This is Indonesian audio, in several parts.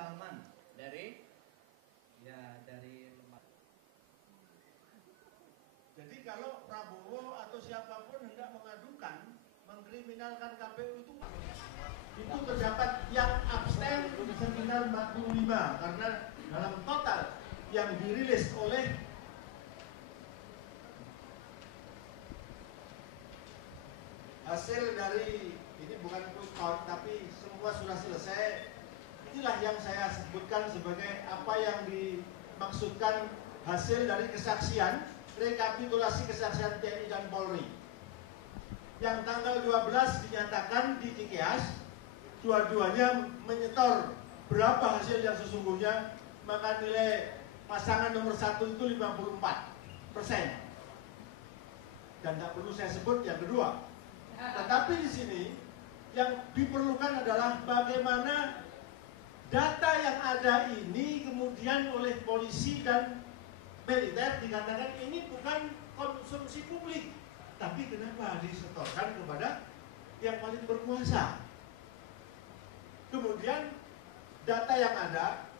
Salman dari lembaga. Jadi kalau Prabowo atau siapapun hendak mengadukan, mengkriminalkan KPU itu terdapat yang abstain sekitar 45, karena dalam total yang dirilis oleh hasil dari ini bukan quick count tapi semua sudah selesai. Inilah yang saya sebutkan sebagai apa yang dimaksudkan hasil dari kesaksian, rekapitulasi kesaksian TNI dan Polri. Yang tanggal 12 dinyatakan di Cikeas, dua-duanya menyetor berapa hasil yang sesungguhnya, maka nilai pasangan nomor 1 itu 54%. Dan tak perlu saya sebut yang kedua. Tetapi di sini yang diperlukan adalah bagaimana data yang ada ini kemudian oleh polisi dan militer dikatakan ini bukan konsumsi publik, tapi kenapa disetorkan kepada yang paling berkuasa. Kemudian data yang ada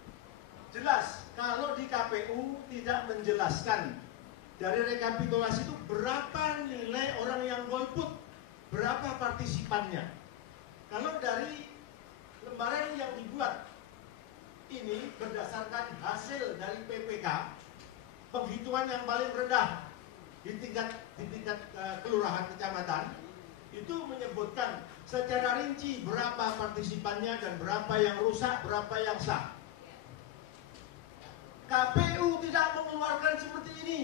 jelas kalau di KPU tidak menjelaskan dari rekapitulasi itu berapa nilai orang yang golput, berapa partisipannya. Kalau dari lembaran yang dibuat ini berdasarkan hasil dari PPK, penghitungan yang paling rendah di tingkat kelurahan kecamatan itu menyebutkan secara rinci berapa partisipannya dan berapa yang rusak, berapa yang sah. KPU tidak mengeluarkan seperti ini.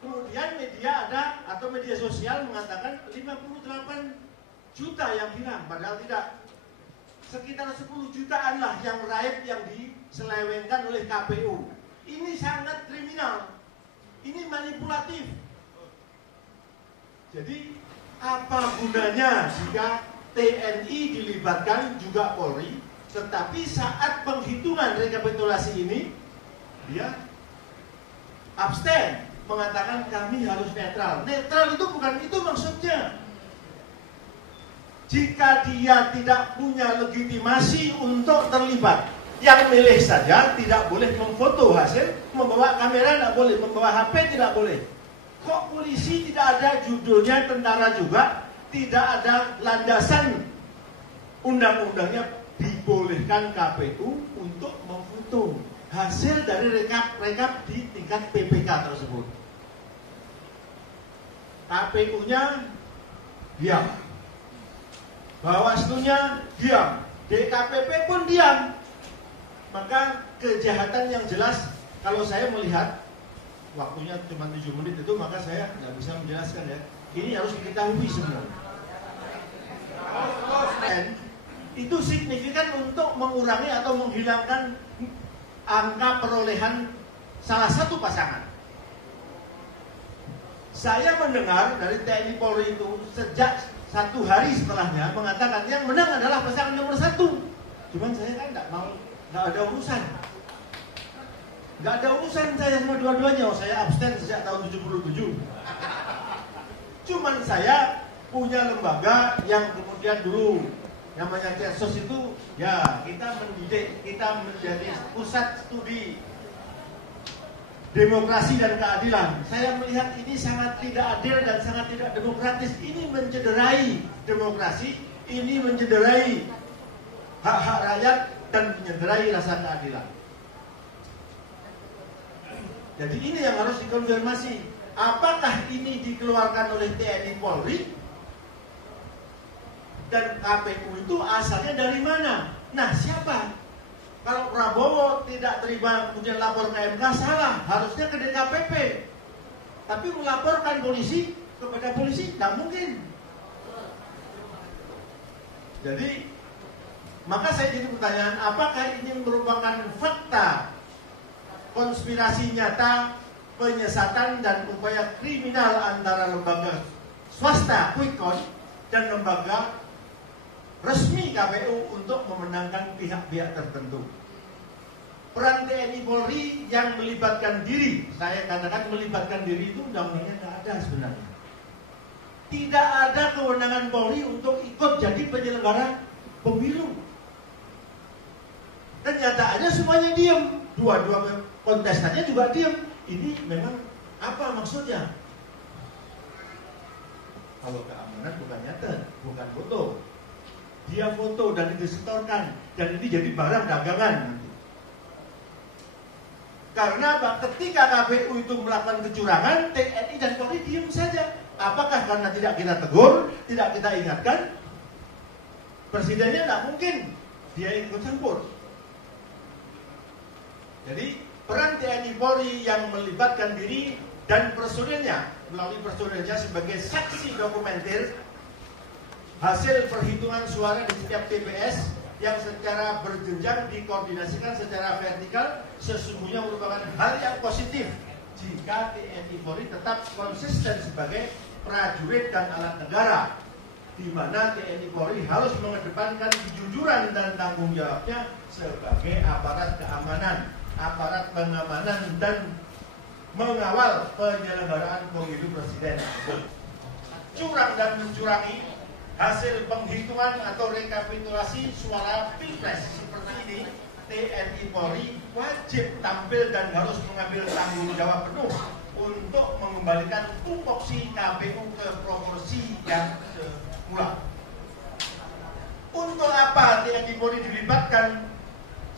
Kemudian media ada atau media sosial mengatakan 58 juta yang hilang, padahal tidak. Sekitar 10 jutaan lah yang raib yang diselewengkan oleh KPU. Ini sangat kriminal. Ini manipulatif. Jadi apa gunanya jika TNI dilibatkan juga Polri, tetapi saat penghitungan rekapitulasi ini dia abstain, mengatakan kami harus netral. Netral itu bukan itu maksudnya. Jika dia tidak punya legitimasi untuk terlibat, yang milih saja tidak boleh memfoto hasil, membawa kamera tidak boleh, membawa HP tidak boleh. Kok polisi tidak ada judulnya tentara juga, tidak ada landasan undang-undangnya dibolehkan KPU untuk memfoto hasil dari rekap di tingkat PPK tersebut. KPU-nya diam, Bawaslu-nya diam, DKPP pun diam. Maka kejahatan yang jelas, kalau saya melihat waktunya cuma 7 menit itu, maka saya nggak bisa menjelaskan ya. Ini harus diketahui semua. Dan itu signifikan untuk mengurangi atau menghilangkan angka perolehan salah satu pasangan. Saya mendengar dari TNI Polri itu sejak 1 hari setelahnya mengatakan yang menang adalah pasangan nomor 1. Cuman saya kan nggak ada urusan. Nggak ada urusan saya sama dua-duanya. Saya abstain sejak tahun 77. Cuman saya punya lembaga yang kemudian dulu namanya Cersos itu, ya kita mendidik, kita menjadi pusat studi demokrasi dan keadilan. Saya melihat ini sangat tidak adil dan sangat tidak demokratis. Ini mencederai demokrasi, ini mencederai hak-hak rakyat dan mencederai rasa keadilan. Jadi ini yang harus dikonfirmasi. Apakah ini dikeluarkan oleh TNI Polri? Dan KPU itu asalnya dari mana? Nah, siapa? Kalau Prabowo tidak terima kemudian lapor ke MK, salah. Harusnya ke DKPP. Tapi melaporkan polisi kepada polisi, tidak mungkin. Jadi, maka saya jadi pertanyaan, apakah ini merupakan fakta konspirasi nyata, penyesatan dan upaya kriminal antara lembaga swasta quick count dan lembaga resmi KPU untuk memenangkan pihak-pihak tertentu. Peran TNI Polri yang melibatkan diri, saya katakan melibatkan diri itu undang-undangnya tidak ada sebenarnya. Tidak ada kewenangan Polri untuk ikut jadi penyelenggara pemilu. kenyataannya semuanya diem. Dua-dua kontestannya juga diem. Ini memang apa maksudnya? Kalau keamanan bukan nyata, bukan foto. Dia foto dan disetorkan, dan ini jadi barang dagangan nanti. Karena apa? Ketika KPU itu melakukan kecurangan, TNI dan Polri diam saja. Apakah karena tidak kita tegur, tidak kita ingatkan? Presidennya tidak mungkin dia ikut campur. Jadi peran TNI Polri yang melibatkan diri dan personilnya, melalui personilnya sebagai saksi dokumenter hasil perhitungan suara di setiap TPS yang secara berjenjang dikoordinasikan secara vertikal, sesungguhnya merupakan hal yang positif jika TNI Polri tetap konsisten sebagai prajurit dan alat negara, di mana TNI Polri harus mengedepankan kejujuran dan tanggung jawabnya sebagai aparat keamanan, aparat pengamanan dan mengawal penyelenggaraan pemilu presiden. Curang dan mencurangi hasil penghitungan atau rekapitulasi suara pilpres seperti ini, TNI Polri wajib tampil dan harus mengambil tanggung jawab penuh untuk mengembalikan tupoksi KPU ke proporsi yang semula. Untuk apa TNI Polri dilibatkan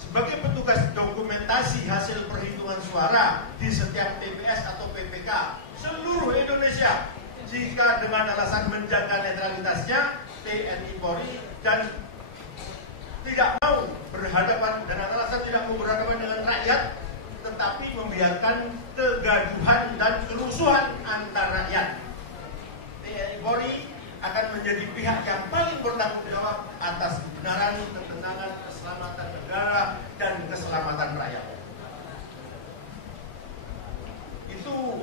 sebagai petugas dokumentasi hasil perhitungan suara di setiap TPS atau PPK seluruh Indonesia? Jika dengan alasan menjaga netralitasnya, TNI Polri dan tidak mau berhadapan dengan alasan tidak mau berhadapan dengan rakyat, tetapi membiarkan kegaduhan dan kerusuhan antar rakyat. TNI Polri akan menjadi pihak yang paling bertanggung jawab atas kebenaran, ketenangan, keselamatan negara dan keselamatan rakyat. Itu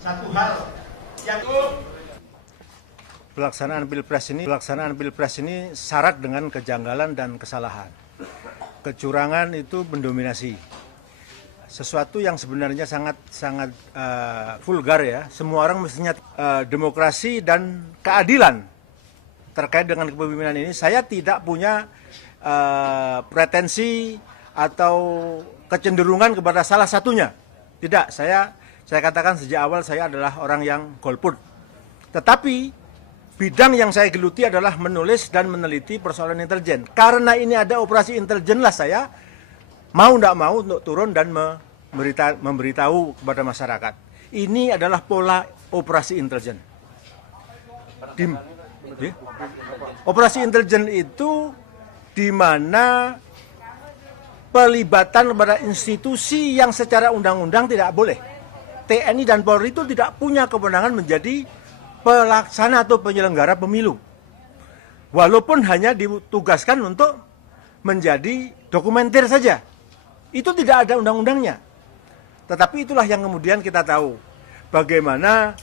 satu hal. Pelaksanaan pilpres ini syarat dengan kejanggalan dan kesalahan. Kecurangan itu mendominasi. Sesuatu yang sebenarnya sangat vulgar ya. Semua orang mestinya demokrasi dan keadilan terkait dengan kepemimpinan ini. Saya tidak punya pretensi atau kecenderungan kepada salah satunya. Tidak, saya katakan sejak awal saya adalah orang yang golput. Tetapi bidang yang saya geluti adalah menulis dan meneliti persoalan intelijen. Karena ini ada operasi intelijen lah saya mau tidak mau untuk turun dan memberitahu kepada masyarakat. Ini adalah pola operasi intelijen. Operasi intelijen itu di mana pelibatan kepada institusi yang secara undang-undang tidak boleh. TNI dan Polri itu tidak punya kewenangan menjadi pelaksana atau penyelenggara pemilu. Walaupun hanya ditugaskan untuk menjadi dokumenter saja. Itu tidak ada undang-undangnya. Tetapi itulah yang kemudian kita tahu. Bagaimana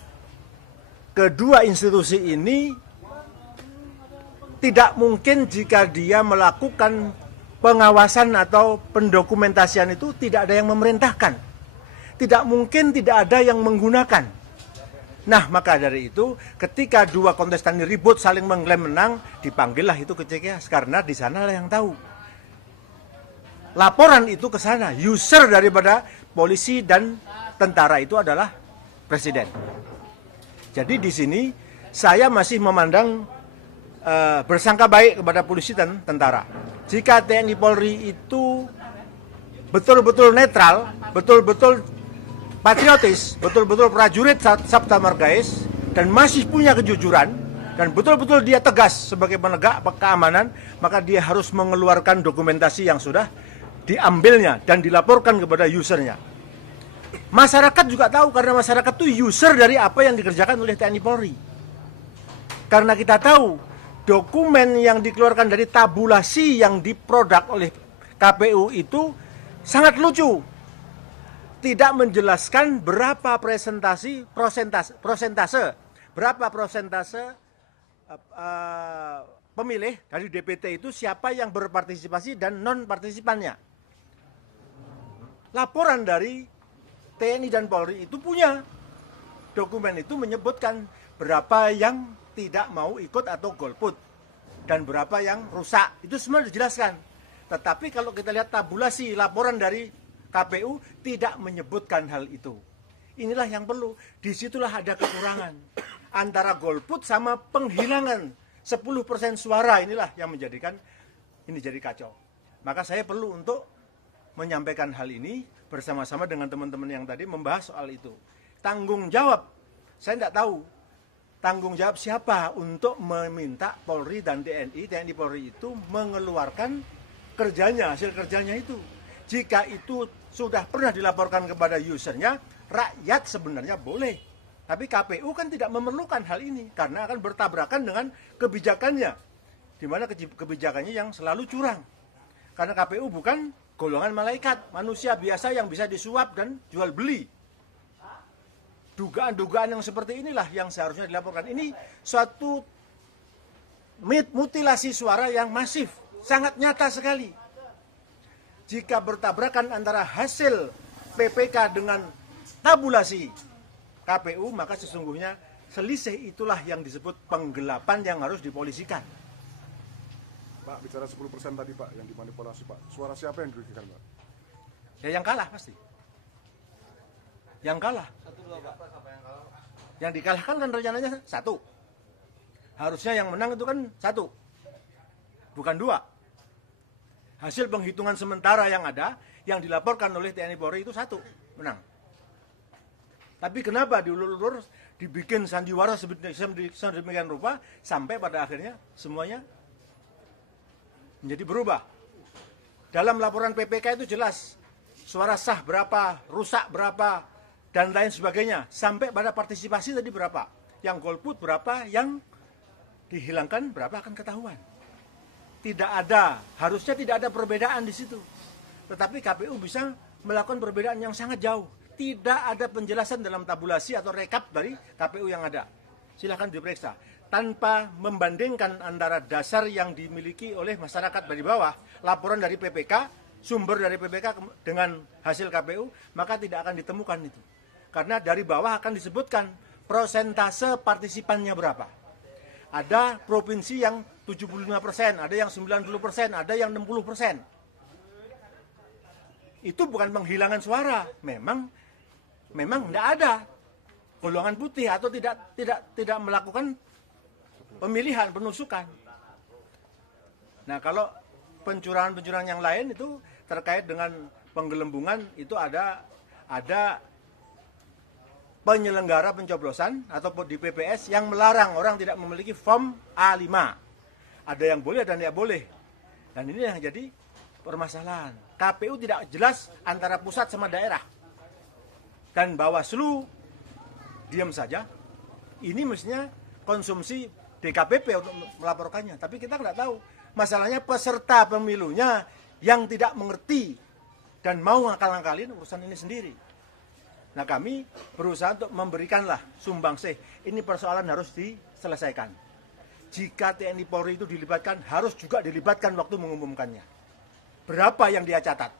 kedua institusi ini tidak mungkin jika dia melakukan pengawasan atau pendokumentasian itu tidak ada yang memerintahkan. Tidak mungkin tidak ada yang menggunakan. Nah, maka dari itu ketika dua kontestan ini ribut saling mengklaim menang, dipanggillah itu ke CKS karena di sana lah yang tahu. Laporan itu ke sana, user daripada polisi dan tentara itu adalah presiden. Jadi di sini saya masih memandang bersangka baik kepada polisi dan tentara. Jika TNI Polri itu betul-betul netral, betul-betul patriotis, betul-betul prajurit Sabta Margais dan masih punya kejujuran dan betul-betul dia tegas sebagai penegak keamanan, maka dia harus mengeluarkan dokumentasi yang sudah diambilnya dan dilaporkan kepada usernya. Masyarakat juga tahu karena masyarakat itu user dari apa yang dikerjakan oleh TNI Polri. Karena kita tahu dokumen yang dikeluarkan dari tabulasi yang diproduk oleh KPU itu sangat lucu. Tidak menjelaskan berapa persentase pemilih dari DPT itu siapa yang berpartisipasi dan non partisipannya. Laporan dari TNI dan Polri itu punya dokumen itu menyebutkan berapa yang tidak mau ikut atau golput dan berapa yang rusak, itu semua dijelaskan. Tetapi kalau kita lihat tabulasi laporan dari KPU tidak menyebutkan hal itu. Inilah yang perlu. Disitulah ada kekurangan. Antara golput sama penghilangan 10% suara, inilah yang menjadikan ini jadi kacau. Maka saya perlu untuk menyampaikan hal ini bersama-sama dengan teman-teman yang tadi membahas soal itu. Tanggung jawab, saya tidak tahu tanggung jawab siapa untuk meminta Polri dan TNI Polri itu mengeluarkan kerjanya, hasil kerjanya itu. Jika itu sudah pernah dilaporkan kepada usernya, rakyat sebenarnya boleh. Tapi KPU kan tidak memerlukan hal ini karena akan bertabrakan dengan kebijakannya. Di mana kebijakannya yang selalu curang. Karena KPU bukan golongan malaikat, manusia biasa yang bisa disuap dan jual beli. Dugaan-dugaan yang seperti inilah yang seharusnya dilaporkan. Ini suatu mutilasi suara yang masif, sangat nyata sekali. Jika bertabrakan antara hasil PPK dengan tabulasi KPU, maka sesungguhnya selisih itulah yang disebut penggelapan yang harus dipolisikan. Pak, bicara 10% tadi Pak, yang dimanipulasi Pak, suara siapa yang dirugikan Pak? Ya yang kalah pasti. Yang kalah. Yang dikalahkan kan rencananya 1. Harusnya yang menang itu kan 1. Bukan 2. Hasil penghitungan sementara yang ada, yang dilaporkan oleh TNI Polri itu 1, menang. Tapi kenapa diulur-ulur, dibikin sandiwara sedemikian rupa, sampai pada akhirnya semuanya menjadi berubah. Dalam laporan PPK itu jelas, suara sah berapa, rusak berapa, dan lain sebagainya. Sampai pada partisipasi tadi berapa. Yang golput berapa, yang dihilangkan berapa akan ketahuan. Tidak ada, harusnya tidak ada perbedaan di situ. Tetapi KPU bisa melakukan perbedaan yang sangat jauh. Tidak ada penjelasan dalam tabulasi atau rekap dari KPU yang ada. Silahkan diperiksa. Tanpa membandingkan antara dasar yang dimiliki oleh masyarakat dari bawah, laporan dari PPK, sumber dari PPK dengan hasil KPU, maka tidak akan ditemukan itu. Karena dari bawah akan disebutkan persentase partisipannya berapa. Ada provinsi yang 75%, ada yang 90%, ada yang 60%. Itu bukan penghilangan suara, memang tidak ada golongan putih atau tidak melakukan pemilihan, penusukan. Nah, kalau pencurangan-pencurangan yang lain itu terkait dengan penggelembungan, itu ada penyelenggara pencoblosan atau di PPS yang melarang orang tidak memiliki form A5. Ada yang boleh dan tidak boleh. Dan ini yang jadi permasalahan. KPU tidak jelas antara pusat sama daerah. Dan Bawaslu diam saja. Ini mestinya konsumsi DKPP untuk melaporkannya. Tapi kita nggak tahu. Masalahnya peserta pemilunya yang tidak mengerti dan mau ngakal-ngakalin urusan ini sendiri. Nah, kami berusaha untuk memberikanlah sumbangsih. Ini persoalan harus diselesaikan. Jika TNI Polri itu dilibatkan, harus juga dilibatkan waktu mengumumkannya. Berapa yang dia catat?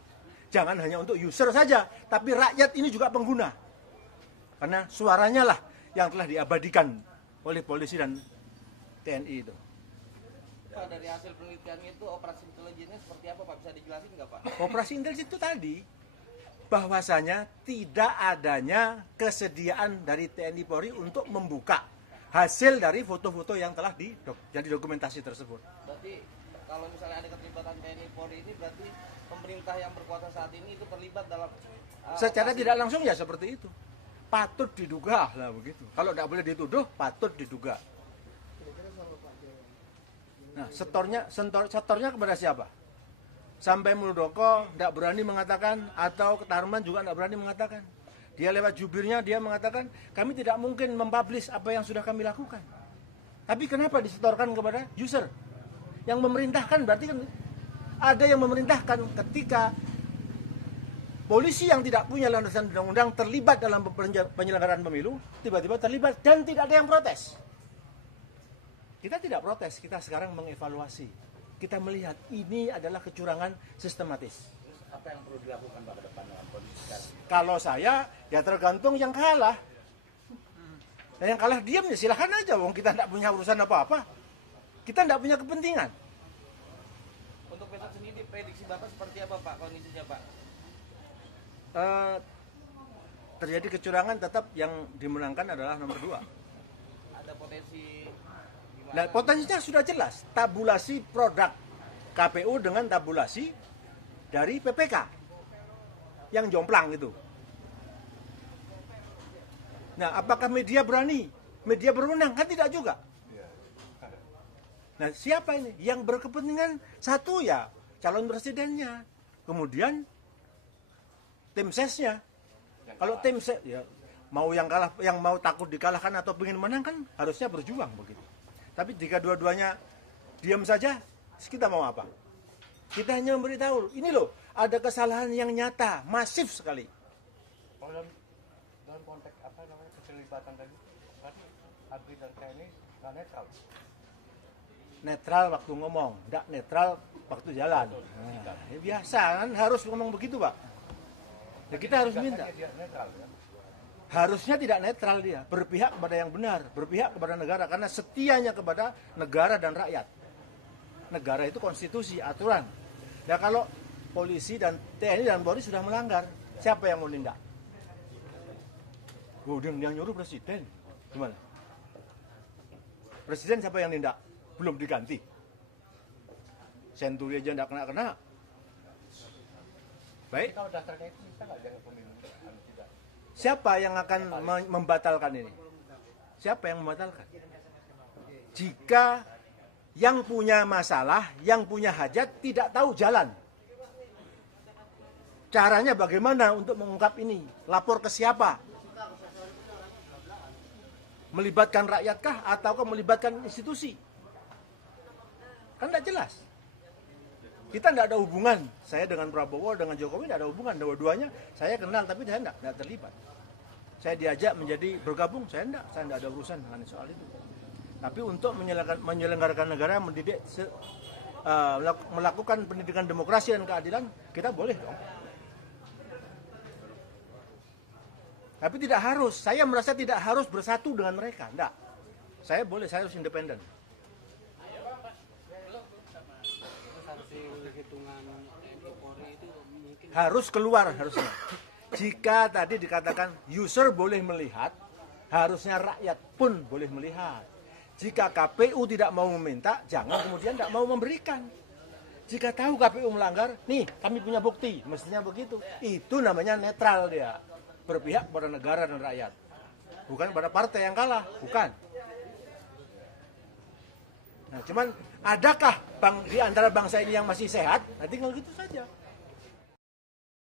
Jangan hanya untuk user saja, tapi rakyat ini juga pengguna. Karena suaranya lah yang telah diabadikan oleh polisi dan TNI itu. Pak, dari hasil penelitiannya itu operasi intelijennya seperti apa Pak? Bisa dijelasin nggak Pak? Operasi intelijen itu tadi, bahwasanya tidak adanya kesediaan dari TNI Polri untuk membuka hasil dari foto-foto yang telah jadi dokumentasi tersebut. Berarti kalau misalnya ada keterlibatan TNI Polri ini berarti pemerintah yang berkuasa saat ini itu terlibat dalam secara tidak langsung ya seperti itu. Patut diduga lah begitu. Kalau tidak boleh dituduh, patut diduga. Nah, setornya kepada siapa? Sampai Muldoko tidak berani mengatakan, atau Ketarman juga tidak berani mengatakan. Dia lewat jubirnya, dia mengatakan, kami tidak mungkin mempublish apa yang sudah kami lakukan. Tapi kenapa disetorkan kepada user? Yang memerintahkan berarti kan ada yang memerintahkan. Ketika polisi yang tidak punya landasan undang-undang terlibat dalam penyelenggaraan pemilu, tiba-tiba terlibat dan tidak ada yang protes. Kita tidak protes, kita sekarang mengevaluasi. Kita melihat ini adalah kecurangan sistematis. Apa yang perlu dilakukan Pak ke depan dengan kondisi sekarang? Kalau saya, ya tergantung yang kalah. Dan yang kalah diam ya silahkan aja, wong kita tidak punya urusan apa-apa. Kita tidak punya kepentingan. Untuk besok sendiri prediksi Bapak seperti apa Pak kondisinya Pak? Terjadi kecurangan, tetap yang dimenangkan adalah nomor 2. Ada potensi gimana? Nah, potensinya sudah jelas. Tabulasi produk KPU dengan tabulasi dari PPK yang jomplang itu. Nah, apakah media berani? Media berwenang? Kan tidak juga. Nah, siapa ini? Yang berkepentingan satu ya calon presidennya. Kemudian tim sesnya. Kalau tim ses ya mau yang kalah, yang mau takut dikalahkan atau ingin menang kan harusnya berjuang begitu. Tapi jika dua-duanya diam saja, kita mau apa? Kita hanya memberitahu, ini loh, ada kesalahan yang nyata, masif sekali. Dalam konteks apa namanya keterlibatan tadi, berarti ABRI dan TNI nggak netral. Netral waktu ngomong, tidak netral waktu jalan. Nah, ya biasa kan harus ngomong begitu Pak. Ya kita harus minta. Dia netral, ya? Harusnya tidak netral dia, berpihak kepada yang benar, berpihak kepada negara, karena setianya kepada negara dan rakyat. Negara itu konstitusi, aturan. Nah kalau polisi dan TNI dan Polri sudah melanggar, siapa yang mau nindak? Yang nyuruh presiden, gimana? Presiden siapa yang nindak? Belum diganti. Senturi aja tidak kena-kena. Baik. Kalau dasarnya itu bisa nggak jangan pemilu tidak? Siapa yang akan membatalkan ini? Siapa yang membatalkan? Jika yang punya masalah, yang punya hajat tidak tahu jalan. Caranya bagaimana untuk mengungkap ini? Lapor ke siapa? Melibatkan rakyatkah ataukah melibatkan institusi? Kan tidak jelas. Kita tidak ada hubungan. Saya dengan Prabowo, dengan Jokowi tidak ada hubungan. Dua-duanya saya kenal, tapi saya tidak terlibat. Saya diajak menjadi bergabung, saya tidak ada urusan dengan soal itu. Tapi untuk menyelenggarakan negara, mendidik, melakukan pendidikan demokrasi dan keadilan, kita boleh dong. Tapi tidak harus, saya merasa tidak harus bersatu dengan mereka, enggak. Saya boleh, saya harus independen. Harus keluar, harusnya. Jika tadi dikatakan user boleh melihat, harusnya rakyat pun boleh melihat. Jika KPU tidak mau meminta, jangan kemudian tidak mau memberikan. Jika tahu KPU melanggar, nih kami punya bukti, mestinya begitu. Itu namanya netral dia. Berpihak pada negara dan rakyat. Bukan pada partai yang kalah, bukan. Nah, cuman adakah di antara bangsa ini yang masih sehat? Nah, tinggal gitu saja.